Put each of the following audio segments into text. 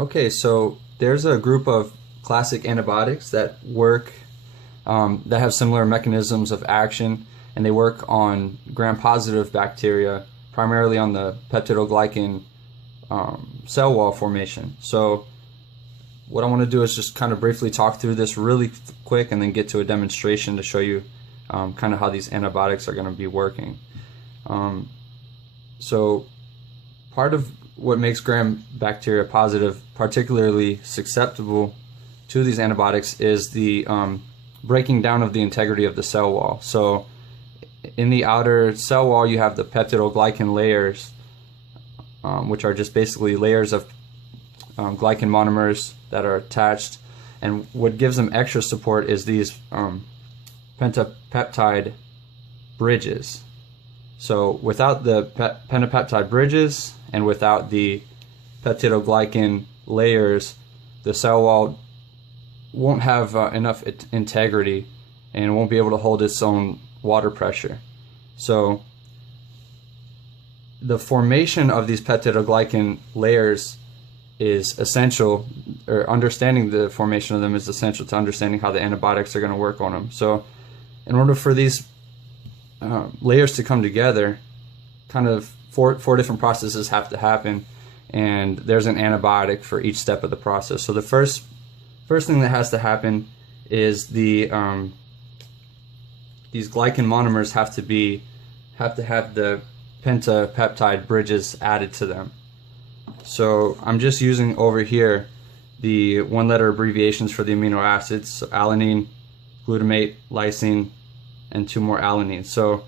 Okay, so there's a group of classic antibiotics that work, that have similar mechanisms of action, and they work on gram-positive bacteria, primarily on the peptidoglycan cell wall formation. So what I want to do is just kind of briefly talk through this really quick and then get to a demonstration to show you kind of how these antibiotics are going to be working. So part of what makes gram bacteria positive particularly susceptible to these antibiotics is the breaking down of the integrity of the cell wall. So in the outer cell wall you have the peptidoglycan layers, which are just basically layers of glycan monomers that are attached, and what gives them extra support is these pentapeptide bridges. So without the pentapeptide bridges and without the peptidoglycan layers, the cell wall won't have enough integrity and won't be able to hold its own water pressure. So the formation of these peptidoglycan layers is essential, or understanding the formation of them is essential to understanding how the antibiotics are going to work on them. So in order for these layers to come together, kind of four different processes have to happen, and there's an antibiotic for each step of the process. So the first thing that has to happen is these glycan monomers have to have the pentapeptide bridges added to them. So I'm just using over here the one-letter abbreviations for the amino acids: so alanine, glutamate, lysine, and 2 more alanine. So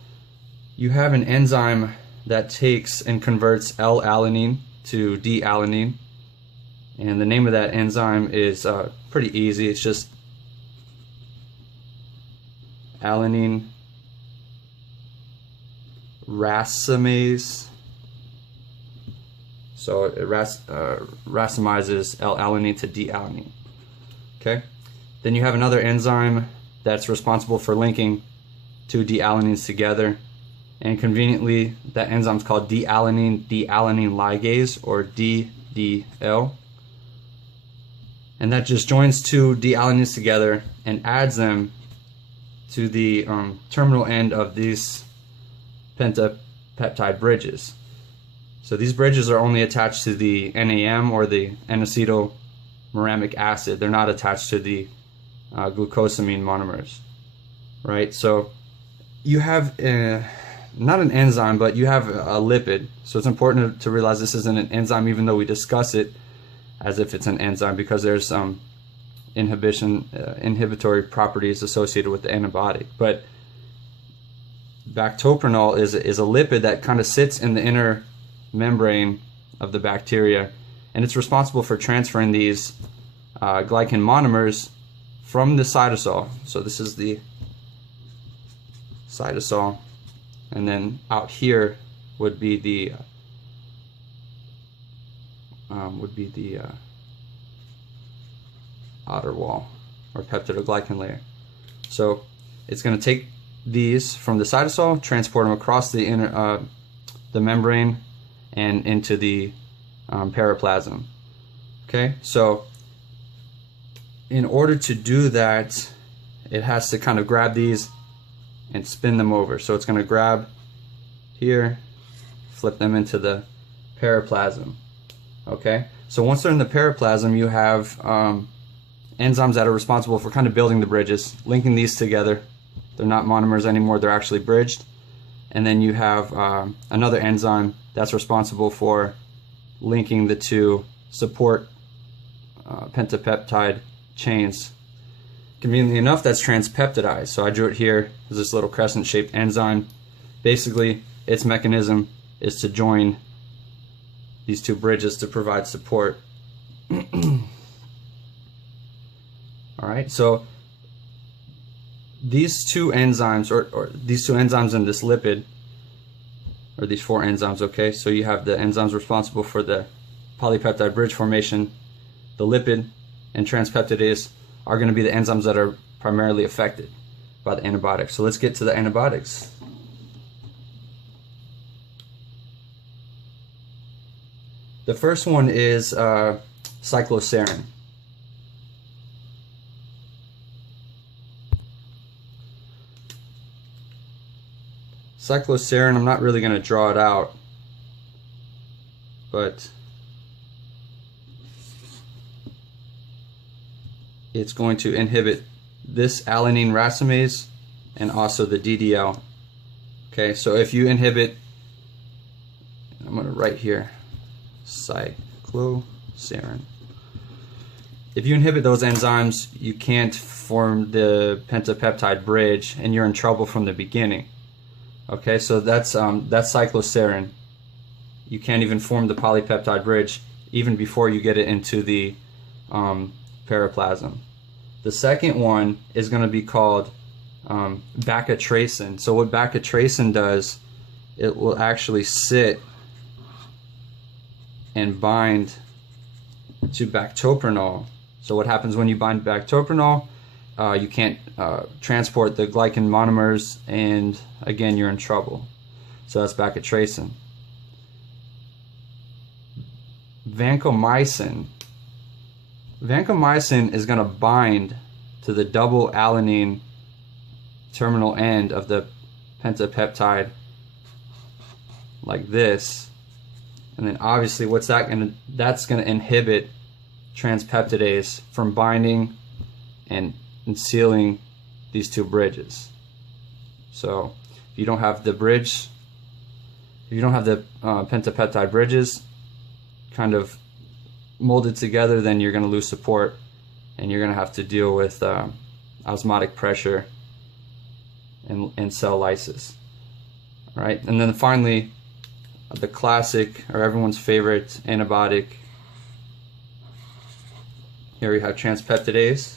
you have an enzyme that takes and converts L-alanine to D-alanine, and the name of that enzyme is pretty easy. It's just alanine racemase. So it racemizes L-alanine to D-alanine. Okay. Then you have another enzyme that's responsible for linking 2 D-alanines together, and conveniently that enzyme is called D-alanine ligase, or DDL, and that just joins 2 D-alanines together and adds them to the terminal end of these pentapeptide bridges. So these bridges are only attached to the NAM, or the N-acetylmuramic acid. They're not attached to the glucosamine monomers, right? So you have not an enzyme, but you have a lipid. So it's important to realize this isn't an enzyme, even though we discuss it as if it's an enzyme, because there's inhibitory properties associated with the antibiotic. But bactoprenol is a lipid that kind of sits in the inner membrane of the bacteria, and it's responsible for transferring these glycan monomers from the cytosol. So this is the cytosol, and then out here would be the outer wall, or peptidoglycan layer. So it's going to take these from the cytosol, transport them across the inner the membrane and into the periplasm. Okay, so in order to do that, it has to kind of grab these and spin them over. So it's going to grab here, flip them into the periplasm. Okay, so once they're in the periplasm, you have enzymes that are responsible for kind of building the bridges, linking these together. They're not monomers anymore, they're actually bridged. And then you have another enzyme that's responsible for linking the 2 support pentapeptide chains. Conveniently enough, that's transpeptidized. So I drew it here as this little crescent-shaped enzyme. Basically, its mechanism is to join these 2 bridges to provide support. Alright, so these 2 enzymes, or these 2 enzymes in this lipid, or these 4 enzymes, okay? So you have the enzymes responsible for the polypeptide bridge formation, the lipid, and transpeptidase are going to be the enzymes that are primarily affected by the antibiotics. So let's get to the antibiotics. The first one is cycloserine. Cycloserine, I'm not really going to draw it out, but it's going to inhibit this alanine racemase and also the DDL. Okay, so if you inhibit, I'm going to write here, cycloserine. If you inhibit those enzymes, you can't form the pentapeptide bridge, and you're in trouble from the beginning. Okay, so that's cycloserine. You can't even form the polypeptide bridge even before you get it into the periplasm. The second one is going to be called Bacitracin. So what Bacitracin does, it will actually sit and bind to bactoprenol. So what happens when you bind bactoprenol? You can't transport the glycan monomers, and again, you're in trouble. So that's Bacitracin. Vancomycin. Vancomycin is going to bind to the double alanine terminal end of the pentapeptide like this, and then obviously what's that going to? That's going to inhibit transpeptidase from binding and sealing these two bridges. So if you don't have the bridge, if you don't have the pentapeptide bridges kind of molded together, then you're going to lose support, and you're going to have to deal with osmotic pressure and cell lysis. All right, and then finally, the classic, or everyone's favorite antibiotic. Here we have transpeptidase.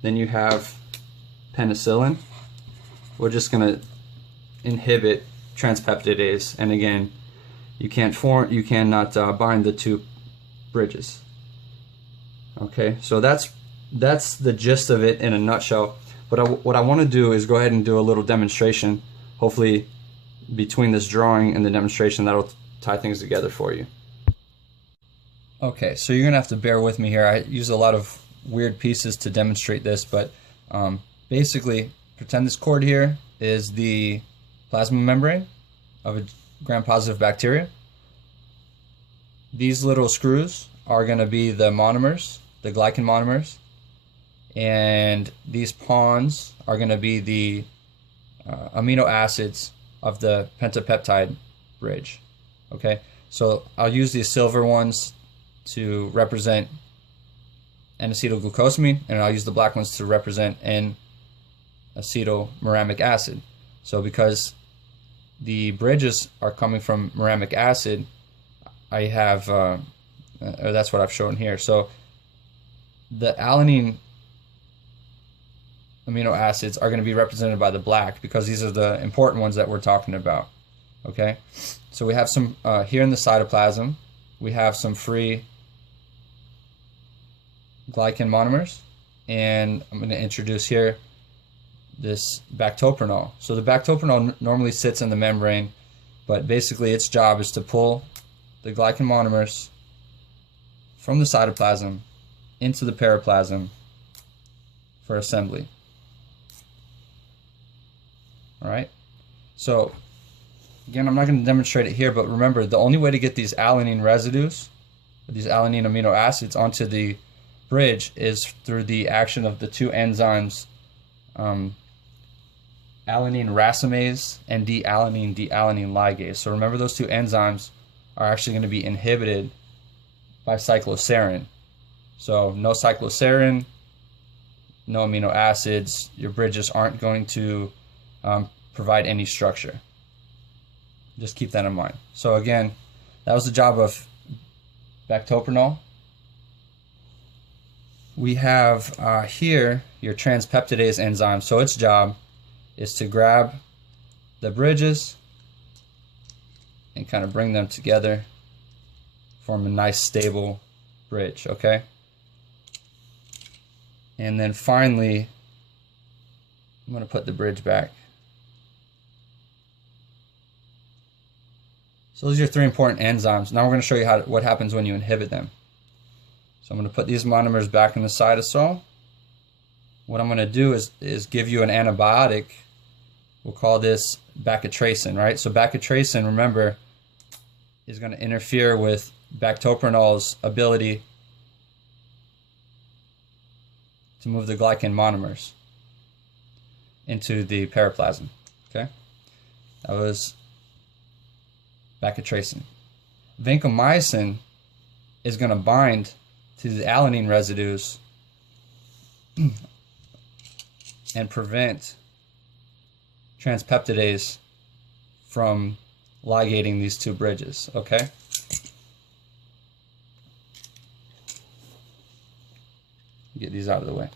Then you have penicillin. We're just going to inhibit transpeptidase, and again, you cannot bind the two bridges. Okay, so that's the gist of it in a nutshell. But what I want to do is go ahead and do a little demonstration. Hopefully, between this drawing and the demonstration, that'll tie things together for you. Okay, so you're gonna have to bear with me here. I use a lot of weird pieces to demonstrate this, but basically, pretend this cord here is the plasma membrane of a gram-positive bacteria. These little screws are going to be the monomers, the glycan monomers, and these pawns are going to be the amino acids of the pentapeptide bridge. Okay, so I'll use these silver ones to represent N-acetylglucosamine, and I'll use the black ones to represent N-acetylmuramic acid. So because the bridges are coming from muramic acid, I have, or that's what I've shown here. So the alanine amino acids are going to be represented by the black, because these are the important ones that we're talking about. Okay, so we have some here in the cytoplasm, we have some free glycan monomers, and I'm going to introduce here this bactoprenol. So the bactoprenol normally sits in the membrane, but basically its job is to pull the glycan monomers from the cytoplasm into the periplasm for assembly. Alright, so again, I'm not going to demonstrate it here, but remember, the only way to get these alanine residues, these alanine amino acids, onto the bridge is through the action of the two enzymes, alanine racemase and D-alanine ligase. So remember, those two enzymes are actually going to be inhibited by cycloserine. So no cycloserine, no amino acids, your bridges aren't going to provide any structure. Just keep that in mind. So again, that was the job of bactoprenol. We have here your transpeptidase enzyme. So its job is to grab the bridges and kind of bring them together, form a nice stable bridge, okay? And then finally, I'm going to put the bridge back. So those are your three important enzymes. Now we're going to show you what happens when you inhibit them. So I'm going to put these monomers back in the cytosol. What I'm going to do is give you an antibiotic. We'll call this Bacitracin, right? So Bacitracin, remember, is going to interfere with bactoprenol's ability to move the glycan monomers into the periplasm. Okay, that was Bacitracin. Vancomycin is going to bind to the alanine residues and prevent transpeptidase from ligating these two bridges. Okay. Get these out of the way.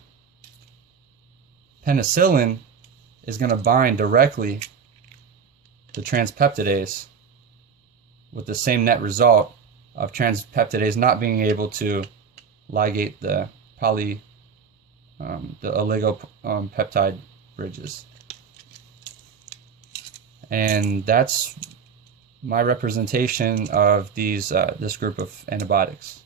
Penicillin is going to bind directly to transpeptidase with the same net result of transpeptidase not being able to ligate the oligopeptide bridges. And that's my representation of these this group of antibiotics.